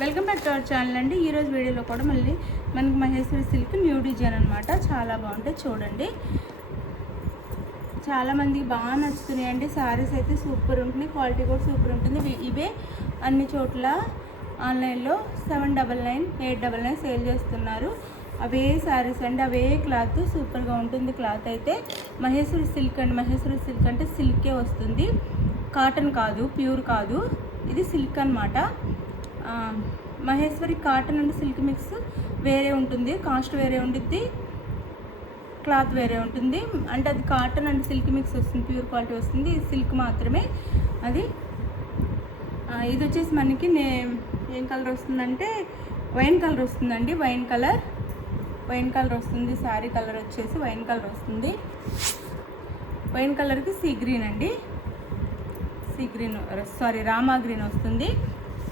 Welcome back to our channel అండి. ఈరోజు వీడియోలో కూడా మళ్ళీ మనకి మహేశ్వరి సిల్క్ న్యూ డిజైన్ అనమాట. చాలా బాగుంటాయి చూడండి. చాలామందికి బాగా నచ్చుతున్నాయండి. శారీస్ అయితే సూపర్ ఉంటుంది, క్వాలిటీ కూడా సూపర్ ఉంటుంది. ఇవే అన్ని చోట్ల ఆన్లైన్లో 799, 899 సేల్ చేస్తున్నారు. అవే శారీస్ అండి, అవే క్లాత్ సూపర్గా ఉంటుంది. క్లాత్ అయితే మహేశ్వరి సిల్క్ అండి. మహేశ్వరి సిల్క్ అంటే సిల్కే వస్తుంది, కాటన్ కాదు, ప్యూర్ కాదు. ఇది సిల్క్ అనమాట. Maheshwari cotton and silk mix వేరే ఉంటుంది, కాస్ట్ వేరే ఉంటుంది, క్లాత్ వేరే ఉంటుంది. అంటే అది కాటన్ అండ్ సిల్క్ మిక్స్ వస్తుంది, ప్యూర్ క్వాలిటీ వస్తుంది. ఇది సిల్క్ మాత్రమే. అది ఇది వచ్చేసి మనకి ఏం కలర్ వస్తుందంటే వైన్ కలర్ వస్తుందండి. వైన్ కలర్ వస్తుంది. శారీ కలర్ వచ్చేసి వైన్ కలర్ వస్తుంది. వైన్ కలర్కి సీ గ్రీన్ అండి, రామా గ్రీన్ వస్తుంది.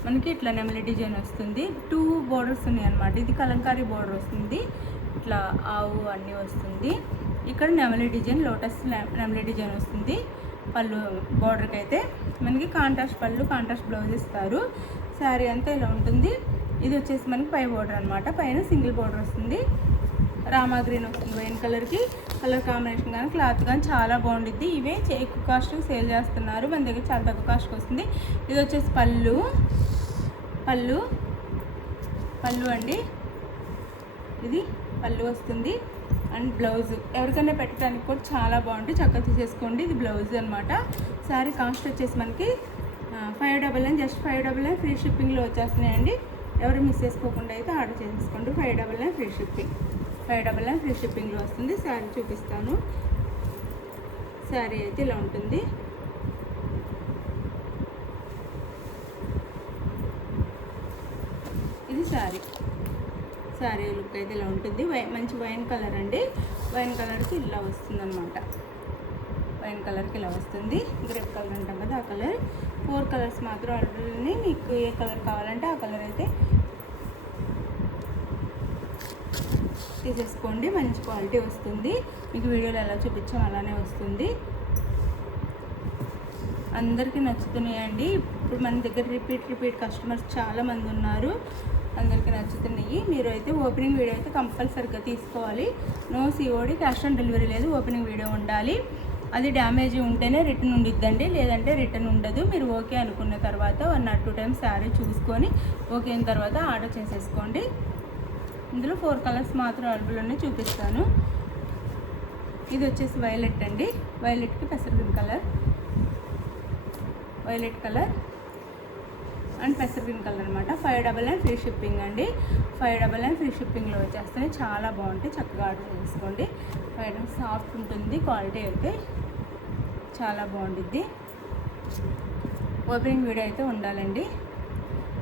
మనకి ఇట్లా నెమలి డిజైన్ వస్తుంది. 2 బోర్డర్స్ ఉన్నాయి అన్నమాట. ఇది కలంకారీ బోర్డర్ వస్తుంది, ఇట్లా ఆవు అన్నీ వస్తుంది. ఇక్కడ నెమలి డిజైన్, లోటస్ నెమలి డిజైన్ వస్తుంది. పళ్ళు బోర్డర్కి అయితే మనకి కాంట్రాస్ట్ పళ్ళు, కాంట్రాస్ట్ బ్లౌజ్ ఇస్తారు. శారీ అంతా ఇలా ఉంటుంది. ఇది వచ్చేసి మనకి పై బోర్డర్ అనమాట. పైన సింగిల్ బోర్డర్ వస్తుంది. రామా గ్రీన్ వస్తుంది వైన్ కలర్కి. కలర్ కాంబినేషన్ కానీ క్లాత్ కానీ చాలా బాగుంటుంది. ఇవే ఎక్కువ కాస్ట్ సేల్ చేస్తున్నారు, మన దగ్గర చాలా తక్కువ కాస్ట్కి వస్తుంది. ఇది వచ్చేసి పళ్ళు అండి. ఇది పళ్ళు వస్తుంది. అండ్ బ్లౌజ్ ఎవరికైనా పెట్టడానికి కూడా చాలా బాగుంటుంది, చక్కగా తీసేసుకోండి. ఇది బ్లౌజ్ అనమాట. శారీ కాస్ట్ వచ్చేసి మనకి 599, జస్ట్ 599 ఫ్రీ షిప్పింగ్లో వచ్చేస్తున్నాయండి. ఎవరు మిస్ చేసుకోకుండా అయితే ఆర్డర్ చేసేసుకోండి. 599 ఫ్రీ షిప్పింగ్, 599 ఫ్రీ షిప్పింగ్లో వస్తుంది. శారీ చూపిస్తాను. శారీ అయితే ఇలా ఉంటుంది. ఇది శారీ లుక్ అయితే ఇలా ఉంటుంది. మంచి వైన్ కలర్ అండి. వైన్ కలర్కి ఇలా వస్తుంది అనమాట. వైన్ కలర్కి ఇలా వస్తుంది. గ్రేప్ కలర్ అంటాం కదా, ఆ కలర్. 4 కలర్స్ మాత్రం ఆర్డర్ని. మీకు ఏ కలర్ కావాలంటే ఆ కలర్ అయితే తీసేసుకోండి. మంచి క్వాలిటీ వస్తుంది. మీకు వీడియోలో ఎలా చూపించాం అలానే వస్తుంది. అందరికీ నచ్చుతున్నాయండి. ఇప్పుడు మన దగ్గర రిపీట్ కస్టమర్స్ చాలామంది ఉన్నారు. అందరికీ నచ్చుతున్నాయి. మీరు అయితే ఓపెనింగ్ వీడియో అయితే కంపల్సరీగా తీసుకోవాలి. No COD, cash on delivery లేదు. ఓపెనింగ్ వీడియో ఉండాలి. అది డ్యామేజ్ ఉంటేనే రిటర్న్ ఉండిద్దండి, లేదంటే రిటర్న్ ఉండదు. మీరు ఓకే అనుకున్న తర్వాత 1 or 2 టైమ్స్ శారీ చూసుకొని ఓకే అయిన తర్వాత ఆర్డర్ చేసేసుకోండి. ఇందులో 4 కలర్స్ మాత్రం అవైలబుల్ ఉన్నాయి, చూపిస్తాను. ఇది వచ్చేసి వైలెట్ అండి. వైలెట్కి పెసరగ్రీన్ కలర్, వైలెట్ కలర్ అండ్ పెసరగ్రీన్ కలర్ అనమాట. 599 ఫ్రీ షిప్పింగ్ అండి. 599 ఫ్రీ షిప్పింగ్లో వచ్చేస్తాయి. చాలా బాగుంటాయి, చక్కగా ఆర్డర్ చేసుకోండి. సాఫ్ట్ ఉంటుంది, క్వాలిటీ అయితే చాలా బాగుంటుంది. ఓపెనింగ్ వీడియో అయితే ఉండాలండి.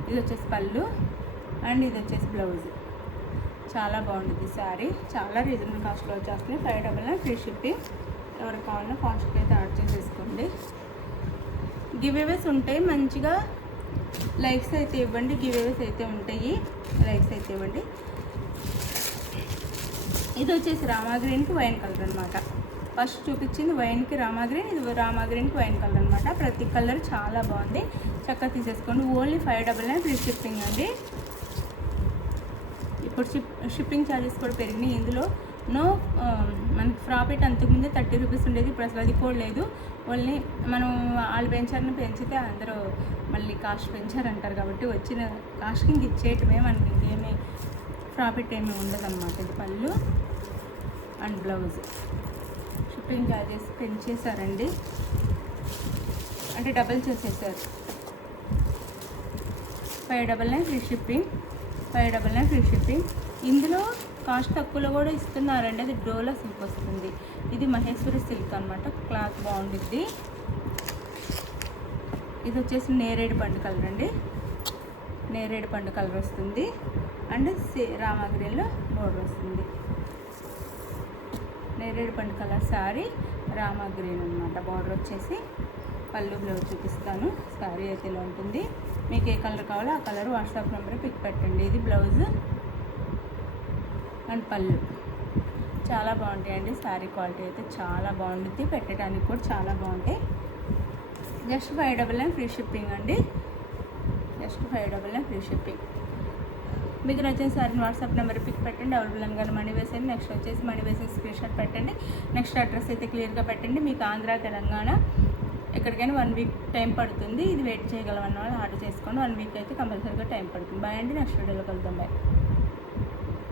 ఇది వచ్చేసి పళ్ళు అండ్ ఇది వచ్చేసి బ్లౌజ్. చాలా బాగుంటుంది శారీ. చాలా రీజనబుల్ కాస్ట్లో వచ్చేస్తున్నాయి. 599 ఫ్రీ షిప్పింగ్. ఎవరికి కావాలన్నా ఫాస్ట్గా అయితే ఆర్డర్ చేసేసుకోండి. గివ్ అవేస్ ఉంటాయి, మంచిగా లైక్స్ అయితే ఇవ్వండి. గివ్ అవేస్ అయితే ఉంటాయి, లైక్స్ అయితే ఇవ్వండి. ఇది వచ్చేసి రామా గ్రీన్కి వైన్ కలర్ అనమాట. ఫస్ట్ చూపించింది వైన్కి రామా గ్రీన్, ఇది రామా గ్రీన్కి వైన్ కలర్ అనమాట. ప్రతి కలర్ చాలా బాగుంది, చక్కగా తీసేసుకోండి. ఓన్లీ 599 ఫ్రీ షిప్పింగ్ అండి. ఇప్పుడు షిప్పింగ్ ఛార్జెస్ కూడా పెరిగినాయి. ఇందులో మనకి ప్రాఫిట్ అంతకుముందే 30 రూపీస్ ఉండేది, ఇప్పుడు అసలు అది కూడా లేదు. ఓన్లీ మనం వాళ్ళు పెంచితే అందరూ మళ్ళీ కాస్ట్ పెంచారంటారు కాబట్టి వచ్చిన కాస్ట్కి ఇంక ఇచ్చేయటమే, మనకి ఇంకేమీ ప్రాఫిట్ ఏమీ ఉండదన్నమాట. ఇది పళ్ళు అండ్ బ్లౌజ్. షిప్పింగ్ ఛార్జెస్ పెంచేశారండి, అంటే డబల్ చేసేసారు. 599 ఫ్రీ షిప్పింగ్, 599 ఫ్రీ షిప్పింగ్. ఇందులో కాస్ట్ తక్కువలో కూడా ఇస్తున్నారండి. అది డోలా సిల్క్ వస్తుంది. ఇది మహేశ్వరి సిల్క్ అనమాట. క్లాత్ బాగుంటుంది. ఇది వచ్చేసి నేరేడు పండు కలర్ అండి. నేరేడు పండు కలర్ వస్తుంది. అండ్ రామా గ్రీన్లో బోర్డర్ వస్తుంది. నేరేడు పండు కలర్ శారీ, రామా గ్రీన్ అనమాట. బోర్డర్ వచ్చేసి పళ్ళు బ్లౌజ్ చూపిస్తాను. శారీ అయితే ఇలా ఉంటుంది. మీకు ఏ కలర్ కావాలో ఆ కలర్ వాట్సాప్ నెంబర్ పిక్ పెట్టండి. ఇది బ్లౌజ్ అండ్ పళ్ళు. చాలా బాగుంటాయండి. శారీ క్వాలిటీ అయితే చాలా బాగుంటుంది, పెట్టడానికి కూడా చాలా బాగుంటాయి. జస్ట్ 599 ఫ్రీ షిప్పింగ్ అండి. Just 599 free shipping. మీకు నచ్చిన సారీని వాట్సాప్ నెంబర్ పిక్ పెట్టండి, అవైలబుల్ అనగానే మనీ వేసేయండి. నెక్స్ట్ వచ్చేసి మనీ వేసిన స్క్రీన్ షాట్ పెట్టండి. నెక్స్ట్ అడ్రస్ అయితే క్లియర్గా పెట్టండి. మీకు ఆంధ్ర తెలంగాణ ఎక్కడికైనా 1 వీక్ టైం పడుతుంది. ఇది వెయిట్ చేయగలమన్న వాళ్ళు ఆర్డర్ చేసుకోండి. 1 వీక్ అయితే కంపల్సరీగా టైం పడుతుంది. బాయ్ అండి, నెక్స్ట్ వీడియోలో కలుద్దాం. బాయ్.